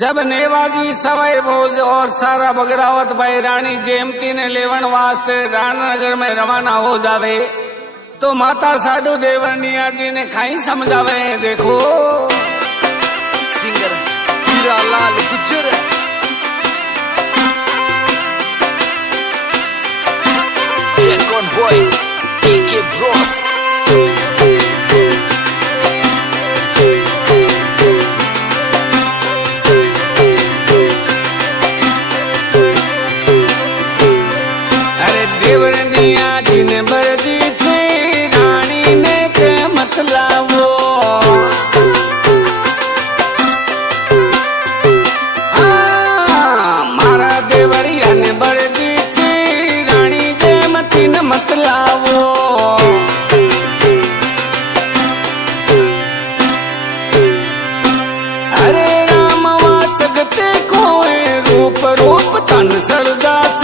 जब नेवाजी सवाई भोज और सारा बगरावत भाई रानी जेमती ने लेवन वास्ते रामनगर में रवाना हो जावे तो माता साधु देवनिया जी ने खाई समझावे। देखो singer Hiralal Gujjar Recon Boy AK Bros अरे देवनिया जी ने बरदी से रानी ने ते मत लावो। मारा देवरिया ने बरदी से रानी जेमती ने मत लावो। अरे राम वासगते खोए रूप रूप तन सरदास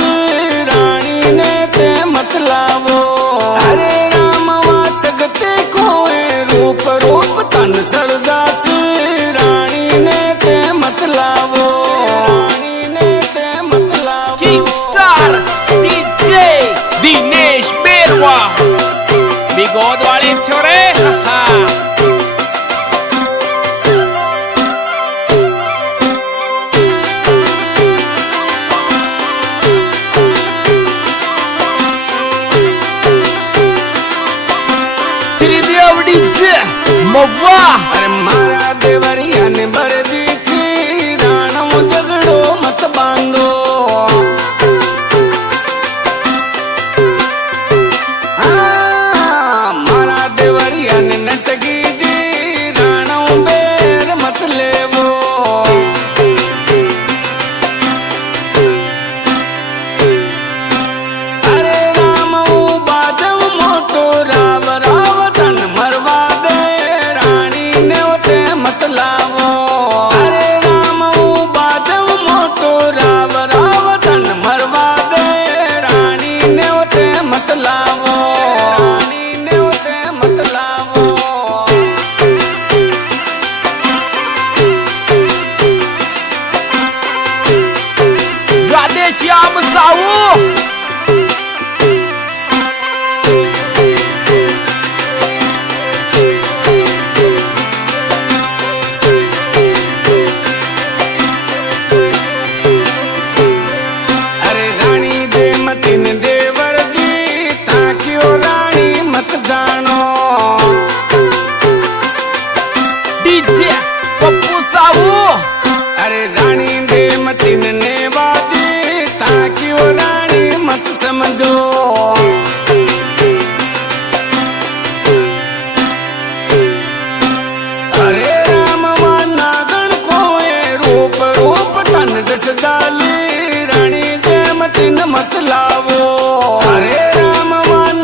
रानी ने ते मत लावो। अरे राम वासगते खोए रूप रूप तन सरदास रानी ने ते मत लावो। रानी ने ते मत लावो। किंगस्टार डीजे दिनेश बेरवा बिगोद वाले छोरे श्रीदेव डीजे मव्वा। अरे मारा देवरिया ने बरदी छी राणो झगड़ो मत बांधो। मारा देवरिया ने नटकी जी राणो बेर मत लेवो। अरे राम बाजव मोटो राव रावतन मरवा दे रानी ने ते मत लावो। अरे राम बाजव मोटो राव रावतन मरवा दे रानी ने ते मत लावो। रानी ने ते मत लावो। राधे श्याम साहू अरे रानी देमती ने देवर जी ताकियो रानी मत जानो। डीजे पप्पू साहू अरे रानी देमती ने नेवाजी ताकियो रानी मत समझो। अरे राम नागण कोए रूप रूप तन दस डाली रानी जेमती न मत लावो। अरे राम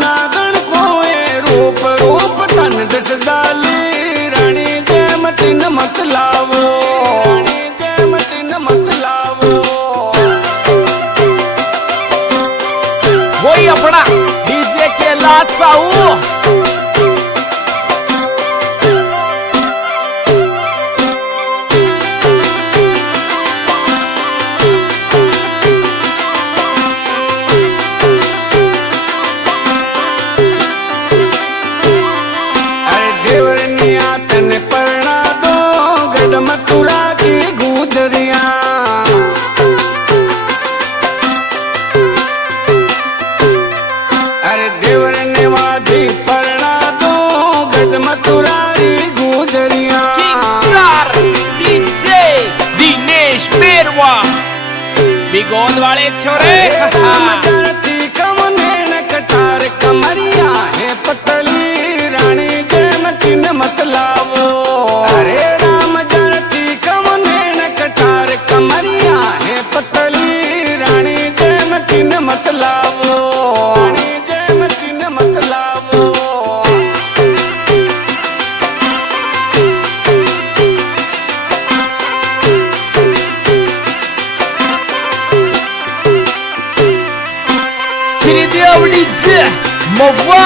नागण कोए रूप रूप तन दस डाली रानी जेमती न मत लावो। रानी जेमती न मत लावो। वही अपना डीजे के लाल साहू अरे देवरनिया तने परना दो गढ़ मथुरा की गुजरिया। अरे देवरने वाजी परना दो गढ़ मथुरा की गुजरिया। किंगस्टार डीजे दिनेश बेरवा बिगोद वाले छोरे राम जनती कमने न कटार कमरिया है पतली रानी जेमती न मत लावो। अरे राम जनती कमने न कटार कमरिया है पतली रानी जेमती न मत लावो। रानी जेमती न मत लावो। श्रीदेव डीजे मव्वा